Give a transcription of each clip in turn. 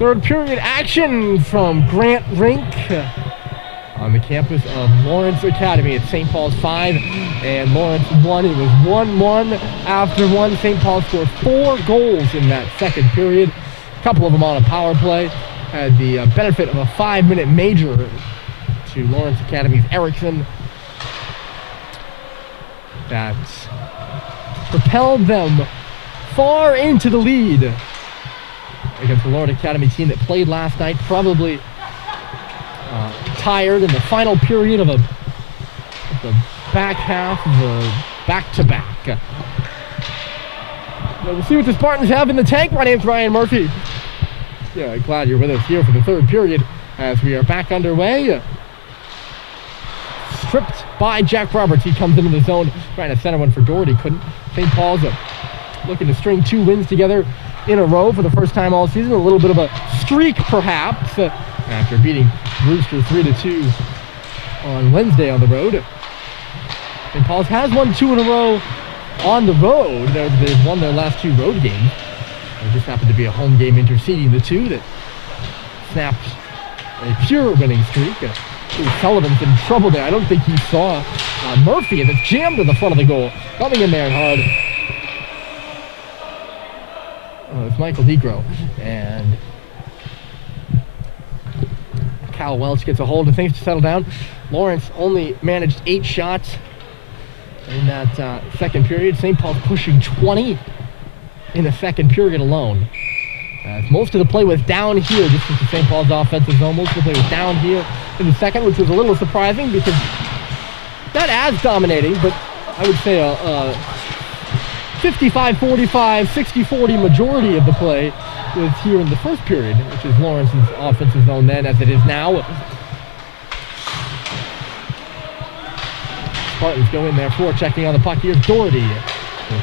Third period action from Rink on the campus of Lawrence Academy at St. Paul's 5 and Lawrence 1. It was 1-1 after 1. St. Paul scored 4 goals in that second period. A couple of them on a power play. Had the benefit of a 5-minute major to Lawrence Academy's Erickson that propelled them far into the lead against the Lawrence Academy team that played last night, probably tired in the final period of the back half of the back-to-back. We'll see what the Spartans have in the tank. My name's Ryan Murphy. Yeah, glad you're with us here for the third period as we are back underway. Stripped by Jack Roberts. He comes into the zone, trying to center one for Doherty. Couldn't. St. Paul's looking to string 2 wins together in a row for the first time all season. A little bit of a streak, perhaps, after beating Brewster 3-2 on Wednesday on the road. St. Paul's has won 2 in a row on the road. They've won their last 2 road games. There just happened to be a home game interceding the 2 that snapped a pure winning streak. Sullivan's in trouble there. I don't think he saw Murphy, and it's jammed to the front of the goal. Coming in there hard. It's Michael Negro. And Cal Welch gets a hold of things to settle down. Lawrence only managed 8 shots in that second period. St. Paul pushing 20 in the second period alone. Most of the play was down here. This is the St. Paul's offensive zone. Most of the play was down here in the second, which was a little surprising because not as dominating, but I would say a 55-45, 60-40 majority of the play was here in the first period, which is Lawrence's offensive zone then, as it is now. Spartans go in there for checking on the puck. Here's Doherty.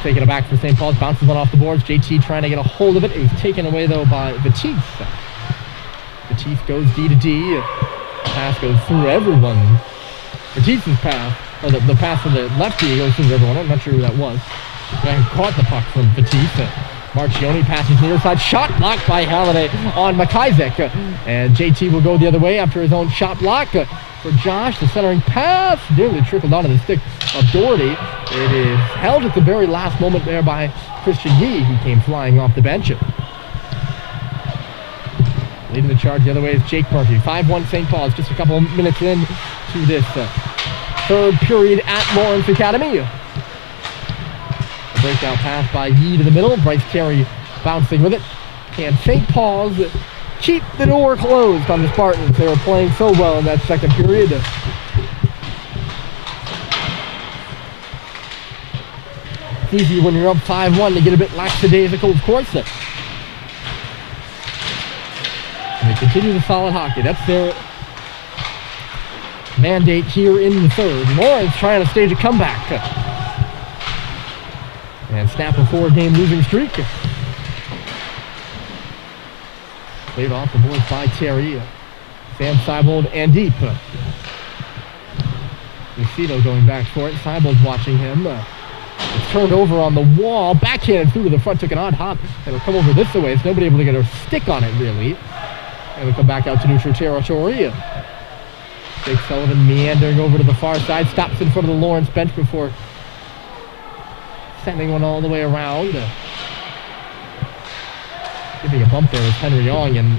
Taking it back for St. Paul's, bounces one off the boards. JT trying to get a hold of it. It was taken away, though, by Batiste. Batiste goes D to D. Pass goes through everyone. Batiste's pass, or the pass from the lefty goes through everyone. I'm not sure who that was. The guy who caught the puck from Batiste. Marchioni passes near side. Shot blocked by Halliday on McIsaac. And JT will go the other way after his own shot block. For Josh, the centering pass nearly trickled onto the stick of Doherty. It is held at the very last moment there by Christian Yee, who came flying off the bench. Leading the charge the other way is Jake Murphy. 5-1 St. Paul's, just a couple of minutes in to this third period at Lawrence Academy. A breakout pass by Yee to the middle. Bryce Terry bouncing with it. Can St. Paul's keep the door closed on the Spartans? They were playing so well in that second period. It's easy when you're up 5-1 to get a bit lackadaisical, of course. And they continue the solid hockey. That's their mandate here in the third. Lawrence trying to stage a comeback and snap a 4-game losing streak. Played off the boards by Terry. Sam Seibold and deep. Lucido going back for it. Seibold watching him. It's turned over on the wall. Backhanded through to the front. Took an odd hop. It'll come over this way. It's nobody able to get a stick on it, really. And it'll come back out to neutral territory. Jake Sullivan meandering over to the far side. Stops in front of the Lawrence bench before sending one all the way around. Giving a bump there is Henry Young, and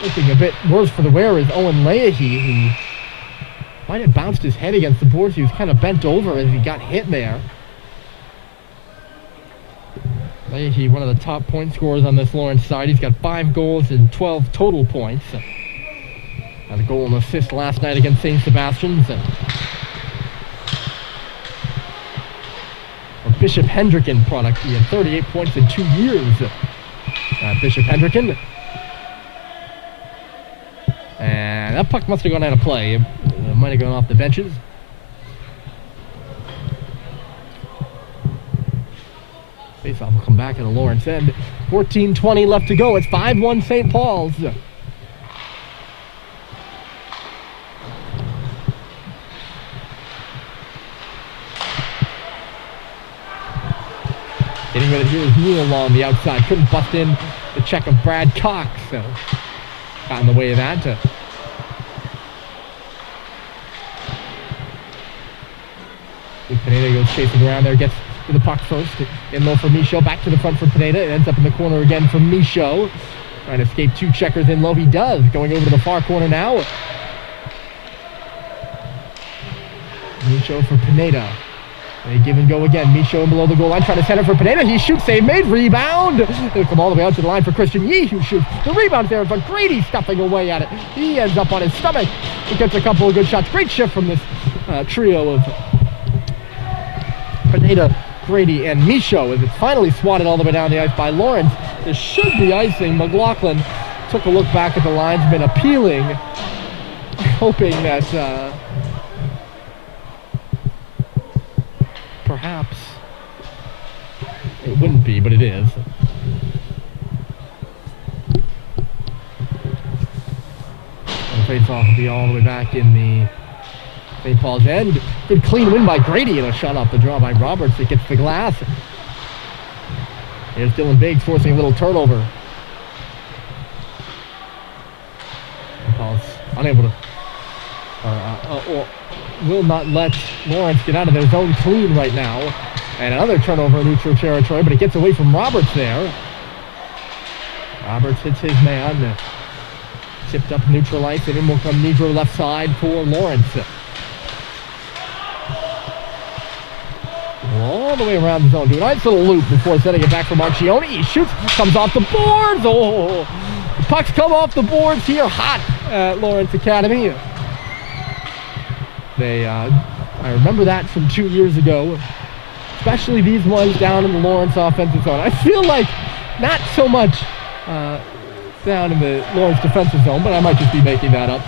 looking a bit worse for the wear is Owen Leahy, who might have bounced his head against the boards. He was kind of bent over as he got hit there. Leahy, one of the top point scorers on this Lawrence side. He's got 5 goals and 12 total points. Had a goal and assist last night against St. Sebastian's. Bishop Hendricken product. He had 38 points in 2 years. Bishop Hendricken. And that puck must have gone out of play. It might have gone off the benches. Faceoff will come back at the Lawrence end. 14:20 left to go. It's 5-1 St. Paul's. Getting with it. Here is Neal on the outside. Couldn't bust in the check of Brad Cox. So got in the way of that. Pineda goes chasing around there. Gets to the puck first. In low for Michaud. Back to the front for Pineda. It ends up in the corner again for Michaud. Trying to escape two checkers in low. He does. Going over to the far corner now. Michaud for Pineda. They give and go again. Michaud below the goal line, trying to center for Pineda. He shoots, save made, rebound. He'll come all the way out to the line for Christian Yee, who shoots. The rebound there, but Grady stuffing away at it. He ends up on his stomach. He gets a couple of good shots. Great shift from this trio of Pineda, Grady, and Michaud, as it's finally swatted all the way down the ice by Lawrence. This should be icing. McLaughlin took a look back at the linesman, appealing, hoping that perhaps it wouldn't be, but it is. And the face-off will be all the way back in the St. Paul's end. Good clean win by Grady, and a shot off the draw by Roberts. It gets the glass. Here's Dylan Biggs forcing a little turnover. St. Paul's unable to, or will not let Lawrence get out of their zone clean right now. And another turnover in neutral territory, but it gets away from Roberts there. Roberts hits his man. Tipped up neutral ice, and in will come Negro left side for Lawrence. All the way around the zone. Do a nice little loop before sending it back for Marchione. He shoots, comes off the boards. Oh, the pucks come off the boards here hot at Lawrence Academy. I remember that from 2 years ago, especially these ones down in the Lawrence offensive zone. I feel like not so much down in the Lawrence defensive zone, but I might just be making that up.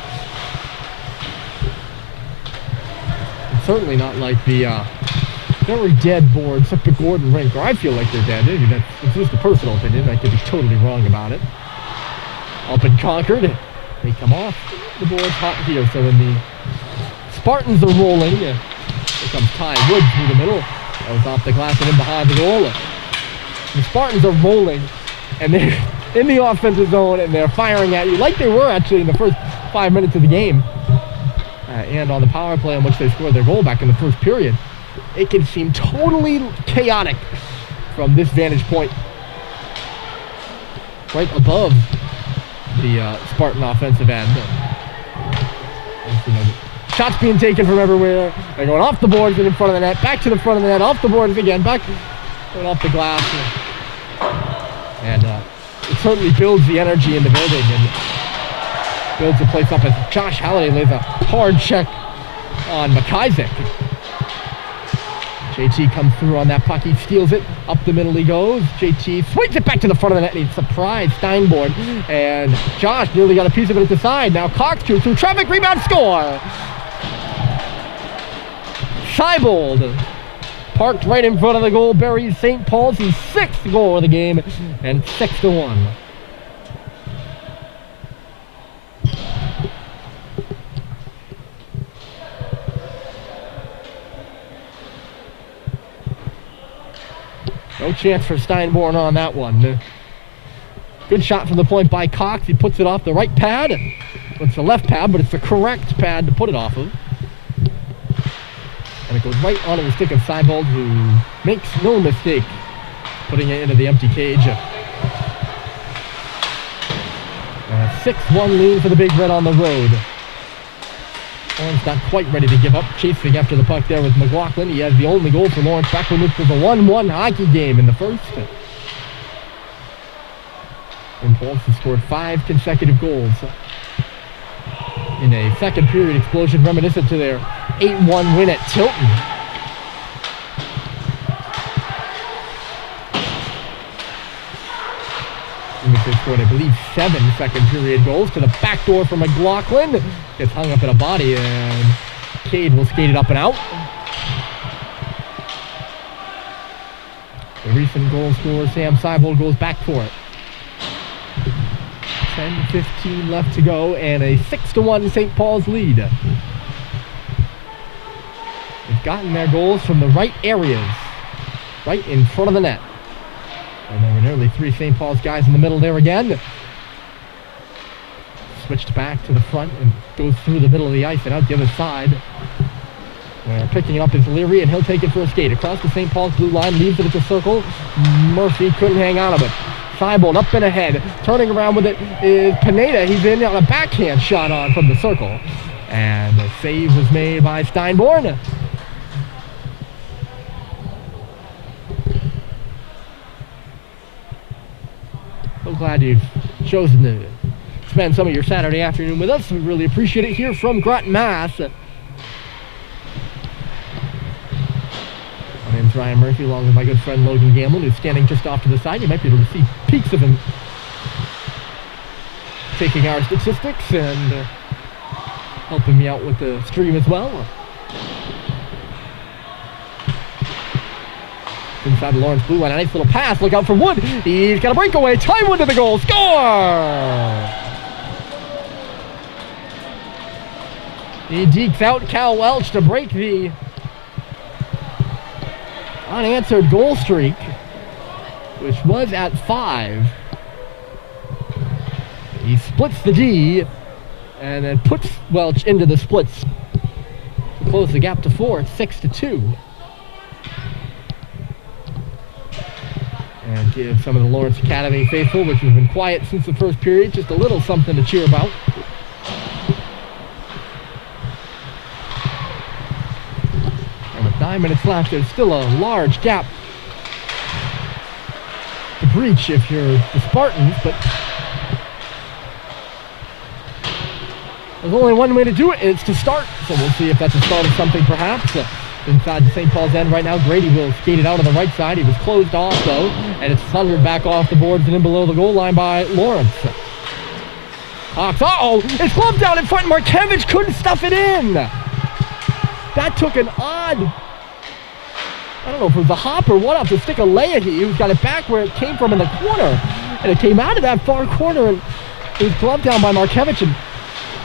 And certainly not like the very dead boards up at Groton Rink, or I feel like they're dead. Maybe that's just a personal opinion. I could be totally wrong about it. Up in Concord, they come off the boards hot here, so when the Spartans are rolling, here comes Ty Wood through the middle. That was off the glass and in behind the goal. The Spartans are rolling, and they're in the offensive zone, and they're firing at you like they were actually in the first 5 minutes of the game. And on the power play on which they scored their goal back in the first period. It can seem totally chaotic from this vantage point, right above the Spartan offensive end. Shots being taken from everywhere. They're going off the boards and in front of the net, back to the front of the net, off the boards again, back, going off the glass. And it certainly builds the energy in the building and builds the place up as Josh Halliday lays a hard check on McIsaac. JT comes through on that puck. He steals it. Up the middle he goes. JT swings it back to the front of the net. And he surprised Steinborn. And Josh nearly got a piece of it at the side. Now Cox through traffic. Rebound score. Seibold parked right in front of the goal. Buries St. Paul's. His sixth goal of the game. And 6-1. No chance for Steinborn on that one. Good shot from the point by Cox. He puts it off the right pad. It's the left pad, but it's the correct pad to put it off of. And it goes right onto the stick of Seibold, who makes no mistake putting it into the empty cage. 6-1 lead for the Big Red on the road. Lawrence not quite ready to give up. Chasing after the puck there with McLaughlin. He has the only goal for Lawrence back when this was a 1-1 hockey game in the first. And Paul's has scored 5 consecutive goals in a second period explosion reminiscent to their 8-1 win at Tilton. They scored, I believe, 7 second period goals to the back door for McLaughlin. Gets hung up in a body, and Cade will skate it up and out. The recent goal scorer, Sam Seibold, goes back for it. 10-15 left to go, and a 6-1 St. Paul's lead. They've gotten their goals from the right areas, right in front of the net. And there were nearly 3 St. Paul's guys in the middle there again. Switched back to the front and goes through the middle of the ice and out the other side. Where picking it up is Leary, and he'll take it for a skate. Across the St. Paul's blue line, leaves it at the circle. Murphy couldn't hang on to it. Thibault up and ahead. Turning around with it is Pineda. He's in on a backhand shot on from the circle. And the save was made by Steinborn. So glad you've chosen to spend some of your Saturday afternoon with us. We really appreciate it here from Groton, Mass. My name's Ryan Murphy, along with my good friend Logan Gamble, who's standing just off to the side. You might be able to see peeks of him taking our statistics and helping me out with the stream as well. Inside the Lawrence blue line, a nice little pass. Look out for Wood. He's got a breakaway. Ty Wood to the goal. Score! He dekes out Cal Welch to break the unanswered goal streak, which was at 5. He splits the D and then puts Welch into the splits to close the gap to 4 at 6-2. And give some of the Lawrence Academy faithful, which has been quiet since the first period, just a little something to cheer about. And with 9 minutes left, there's still a large gap to breach if you're the Spartans, but there's only one way to do it, and it's to start. So we'll see if that's a start of something, perhaps. Inside the St. Paul's end right now, Grady will skate it out on the right side. He was closed off, though, and it's thundered back off the boards and in below the goal line by Lawrence. Hawks, uh-oh! It's gloved down in front. Markevich couldn't stuff it in. That took an odd, I don't know if it was a hop or what, off the stick of Leahy, who's got it back where it came from in the corner. And it came out of that far corner, and it was gloved down by Markevich, and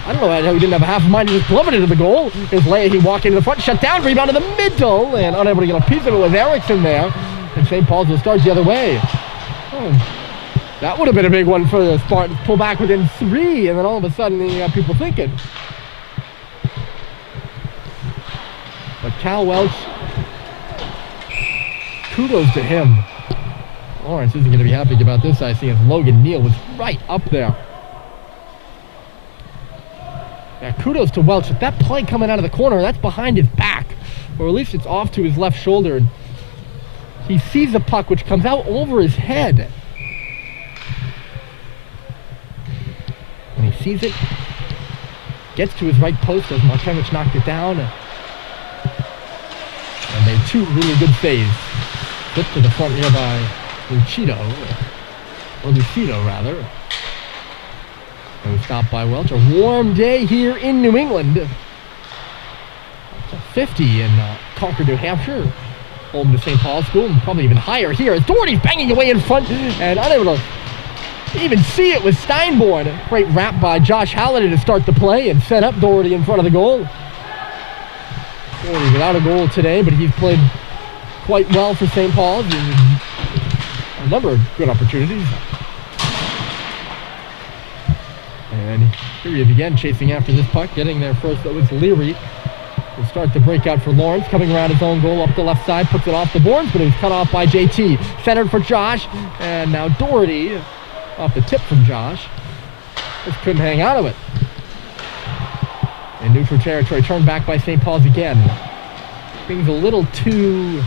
I don't know how he didn't have a half a mind to just glove it into the goal. Here's Leahy walking to the front, shut down, rebound in the middle, and unable to get a piece of it with Erickson there. And St. Paul's will start the other way. Oh, that would have been a big one for the Spartans. Pull back within 3, and then all of a sudden you got people thinking. But Cal Welch, kudos to him. Lawrence isn't going to be happy about this, I see, as Logan Neal was right up there. Yeah, kudos to Welch. With that play coming out of the corner, that's behind his back. Or at least it's off to his left shoulder. And he sees the puck, which comes out over his head. When he sees it, gets to his right post as Markevich knocked it down. And made 2 really good saves. Flipped to the front here by Lucido, rather. And was stopped by Welch. A warm day here in New England. It's a 50 in Concord, New Hampshire. Home to St. Paul's School, and probably even higher here as Doherty's banging away in front and unable to even see it with Steinborn. Great wrap by Josh Halliday to start the play and set up Doherty in front of the goal. Doherty without a goal today, but he's played quite well for St. Paul's. A number of good opportunities. And here he is again, chasing after this puck, getting there first. That was Leary. Will start the breakout for Lawrence, coming around his own goal up the left side, puts it off the boards, but he's cut off by JT. Centered for Josh, and now Doherty, off the tip from Josh, just couldn't hang out of it. In neutral territory, turned back by St. Paul's again. Things a little too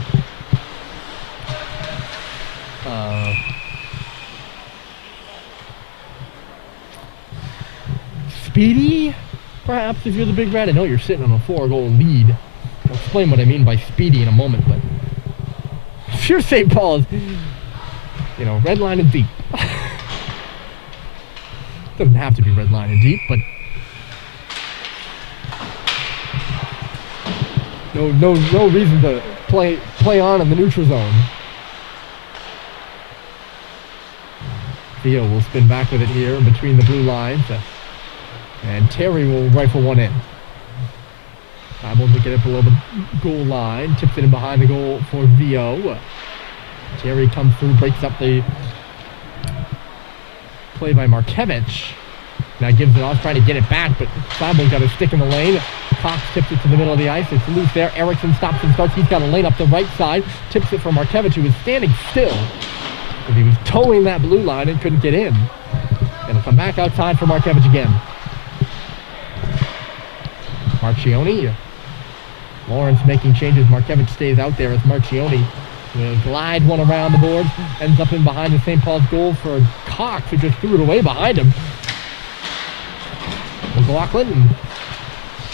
speedy, perhaps, if you're the Big Red. I know you're sitting on a 4-goal lead. I'll explain what I mean by speedy in a moment, but if you're St. Paul's, you know, red line and deep. Doesn't have to be red line and deep, but no reason to play on in the neutral zone. Theo will spin back with it here in between the blue lines. And Terry will rifle one in. Able to get it below the goal line. Tips it in behind the goal for Vio. Terry comes through, breaks up the play by Markevich. Now gives it off, trying to get it back, but Seibold got a stick in the lane. Cox tips it to the middle of the ice. It's loose there. Erickson stops and starts. He's got a lane up the right side. Tips it for Markevich, who was standing still. But he was towing that blue line and couldn't get in. Gonna come back outside for Markevich again. Marchioni. Lawrence making changes. Markevich stays out there as Marchioni will glide one around the boards. Ends up in behind the St. Paul's goal for Cox, who just threw it away behind him. McLaughlin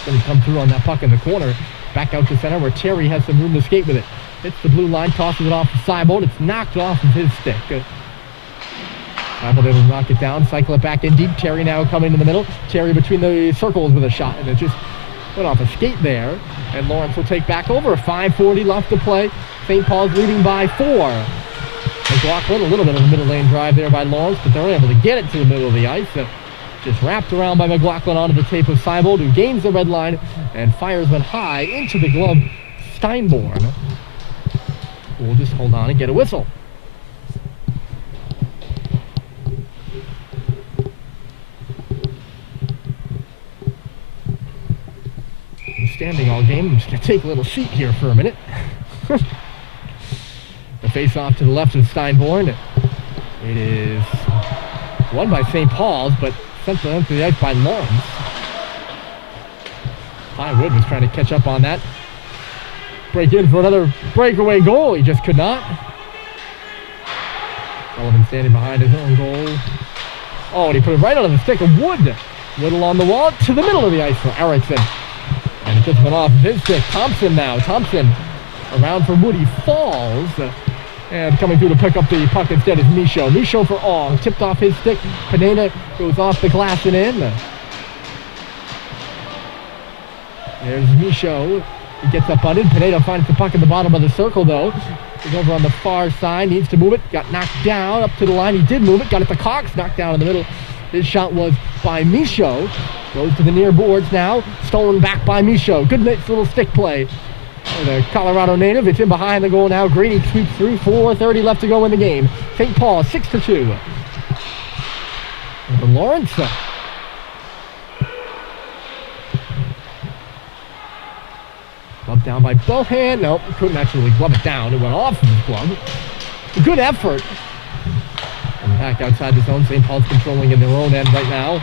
going to come through on that puck in the corner. Back out to center where Terry has some room to skate with it. Hits the blue line, tosses it off to Seibold. It's knocked off of his stick. Seibold able to knock it down, cycle it back in deep. Terry now coming in the middle. Terry between the circles with a shot, and it just went off a skate there. And Lawrence will take back over. 5:40 left to play. St. Paul's leading by 4. McLaughlin, a little bit of a middle lane drive there by Lawrence, but they're able to get it to the middle of the ice. Just wrapped around by McLaughlin onto the tape of Seibold, who gains the red line and fires one high into the glove. Steinborn will just hold on and get a whistle. I'm standing all game. I'm just going to take a little seat here for a minute. The face-off to the left of Steinborn. It is won by St. Paul's, but sent to the ice by Lawrence. Wood was trying to catch up on that. Break in for another breakaway goal. He just could not. Sullivan standing behind his own goal. Oh, and he put it right on the stick of Wood. Whittle on the wall to the middle of the ice for Erickson. And it just went off his stick. Thompson now. Thompson around for Wood. He falls. And coming through to pick up the puck instead is Michaud. Michaud for Ong. Tipped off his stick. Pineda goes off the glass and in. There's Michaud. He gets up on it. Pineda finds the puck in the bottom of the circle, though. He's over on the far side. Needs to move it. Got knocked down up to the line. He did move it. Got it to Cox. Knocked down in the middle. His shot was by Michaud. Goes to the near boards now. Stolen back by Michaud. Good little stick play. The Colorado native. It's in behind the goal now. Grady sweeps through. 4:30 left to go in the game. St. Paul 6-2. And Lawrence. Glove down by Bohan. Nope, couldn't actually glove it down. It went off of his glove. Good effort. And back outside the zone. St. Paul's controlling in their own end right now.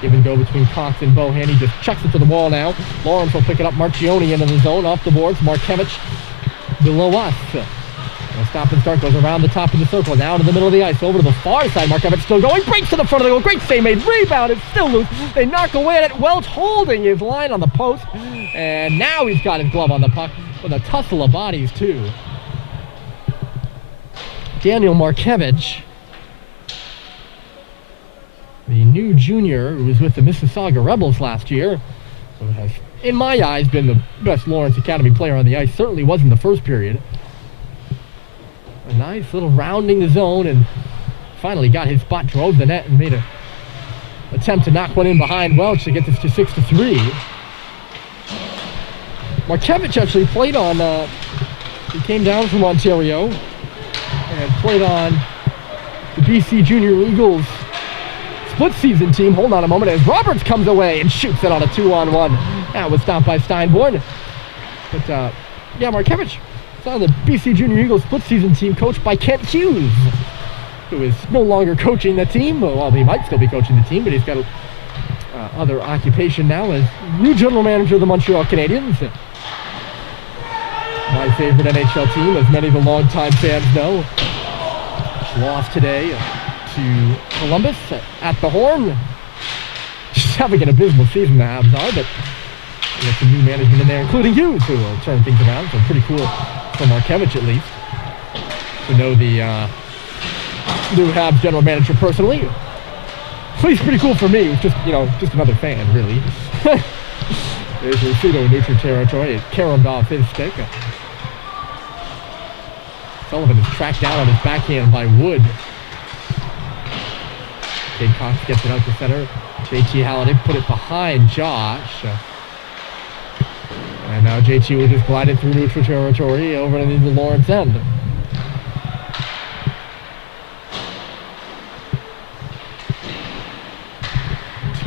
Give and go between Cox and Bohan. He just chucks it to the wall now. Lawrence will pick it up. Marchioni into the zone. Off the boards. Markevich below us. A stop and start goes around the top of the circle. Now to the middle of the ice. Over to the far side. Markevich still going. Breaks to the front of the goal. Great save made. Rebound. It's still loose. They knock away at it. Welch holding his line on the post. And now he's got his glove on the puck with a tussle of bodies too. Daniel Markevich, the new junior who was with the Mississauga Rebels last year, who has, in my eyes, been the best Lawrence Academy player on the ice. Certainly was in the first period. A nice little rounding the zone and finally got his spot, drove the net and made a attempt to knock one in behind Welch to get this to 6-3. Markevich actually played on, he came down from Ontario and played on the BC Junior Eagles split season team. Hold on a moment as Roberts comes away and shoots it on a 2-on-1. That was stopped by Steinborn. But yeah, Markevich is on the BC Junior Eagles split season team coached by Kent Hughes, who is no longer coaching the team. Well, he might still be coaching the team, but he's got other occupation now as new general manager of the Montreal Canadiens. My favorite NHL team, as many of the longtime fans know. Lost today to Columbus at the Horn. Just having an abysmal season, the Habs are, but we got some new management in there, including Hughes, who will turn things around. So pretty cool for Markevich, at least, to know the new Habs general manager personally. At least pretty cool for me. It was just, just another fan, really. There's a pseudo-neutral territory. It caromed off his stick. Sullivan is tracked down on his backhand by Wood. Kate Cox gets it out to center. JT Halliday put it behind Josh. And now JT will just glide it through neutral territory over into the Lawrence end.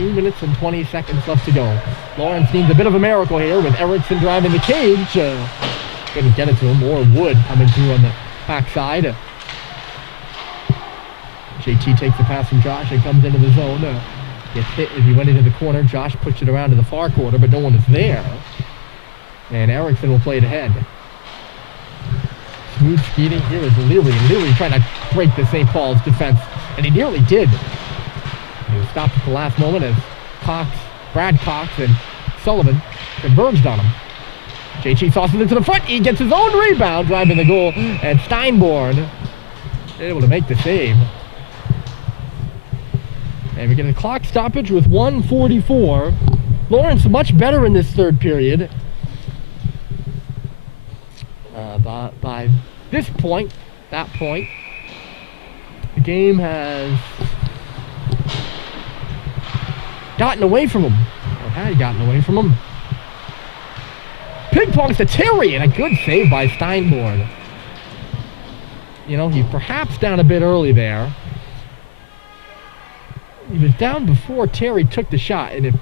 2 minutes and 20 seconds left to go. Lawrence needs a bit of a miracle here with Erickson driving the cage. Couldn't get it to him, or Wood coming through on the backside. JT takes the pass from Josh and comes into the zone. Gets hit as he went into the corner. Josh pushed it around to the far corner, but no one is there. And Erickson will play it ahead. Smooth skating here is Leary. Leary trying to break the St. Paul's defense, and he nearly did. He was stopped at the last moment as Brad Cox and Sullivan converged on him. JT tosses it to the front. He gets his own rebound, driving the goal, and Steinborn able to make the save. And we get a clock stoppage with 1:44. Lawrence much better in this third period. By this point, the game has gotten away from him. Or had gotten away from him. Ping pongs to Terry, and a good save by Steinborn. You know, he's perhaps down a bit early there. He was down before Terry took the shot, and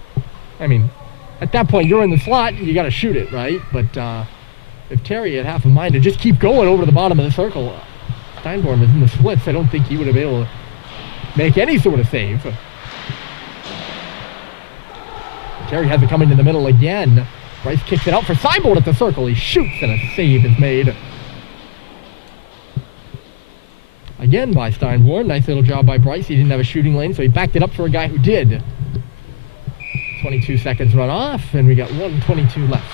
at that point, you're in the slot, you got to shoot it, right? But if Terry had half a mind to just keep going over to the bottom of the circle, Steinborn was in the splits. I don't think he would have been able to make any sort of save. Terry has it coming to the middle again. Bryce kicks it out for Cyborg at the circle. He shoots, and a save is made. Again by Steinborn. Nice little job by Bryce. He didn't have a shooting lane, so he backed it up for a guy who did. 22 seconds run off, and we got 1:22 left.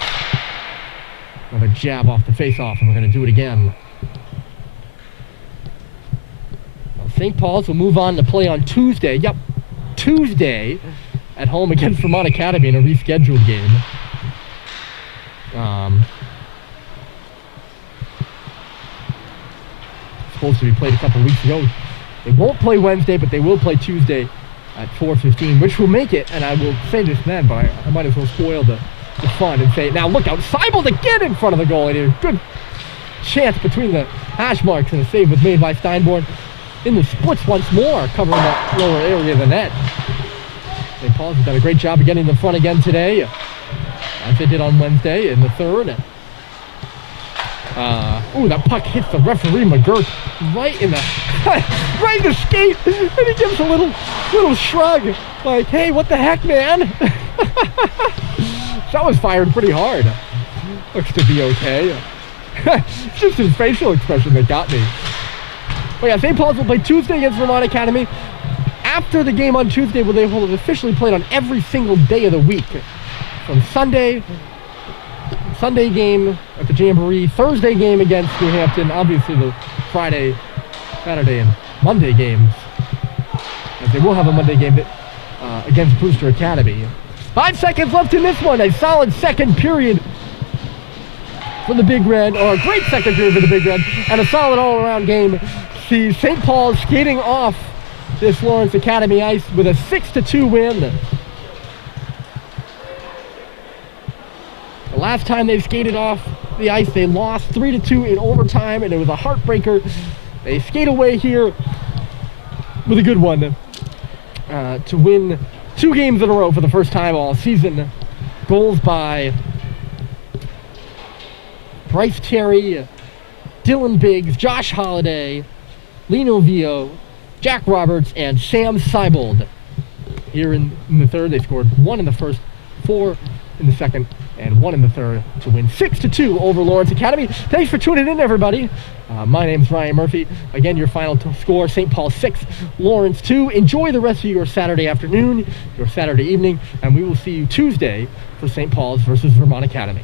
Another jab off the face-off, and we're going to do it again. Well, St. Paul's will move on to play on Tuesday. Yep, Tuesday at home against Vermont Academy in a rescheduled game. Supposed to be played a couple weeks ago. They won't play Wednesday, but they will play Tuesday at 4:15, which will make it, and I will say this then, but I might as well spoil the fun and say, now look out, Seibel again in front of the goal. And a good chance between the hash marks, and a save was made by Steinborn in the splits once more, covering that lower area of the net. St. Paul's has done a great job of getting in the front again today, as they did on Wednesday in the third. That puck hits the referee McGurk right in the right in the skate, and he gives a little shrug, like, hey, what the heck, man? That was fired pretty hard. Looks to be okay. It's just his facial expression that got me. But yeah, St. Paul's will play Tuesday against Vermont Academy. After the game on Tuesday, they will have officially played on every single day of the week. From Sunday game at the Jamboree, Thursday game against New Hampton, obviously the Friday, Saturday, and Monday games. As they will have a Monday game against Brewster Academy. 5 seconds left in this one. A solid second period for the Big Red, or a great second period for the Big Red, and a solid all-around game. See St. Paul's skating off this Lawrence Academy ice with a 6-2 win. The last time they skated off the ice, they lost 3-2 in overtime, and it was a heartbreaker. They skate away here with a good one to win 2 games in a row for the first time all season. Goals by Bryce Terry, Dylan Biggs, Josh Holliday, Lino Vio, Jack Roberts, and Sam Seibold. Here in the third, they scored 1 in the first, 4 in the second, and 1 in the third to win 6-2 over Lawrence Academy. Thanks for tuning in, everybody. My name's Ryan Murphy. Again, your final score, St. Paul 6, Lawrence 2. Enjoy the rest of your Saturday afternoon, your Saturday evening, and we will see you Tuesday for St. Paul's versus Vermont Academy.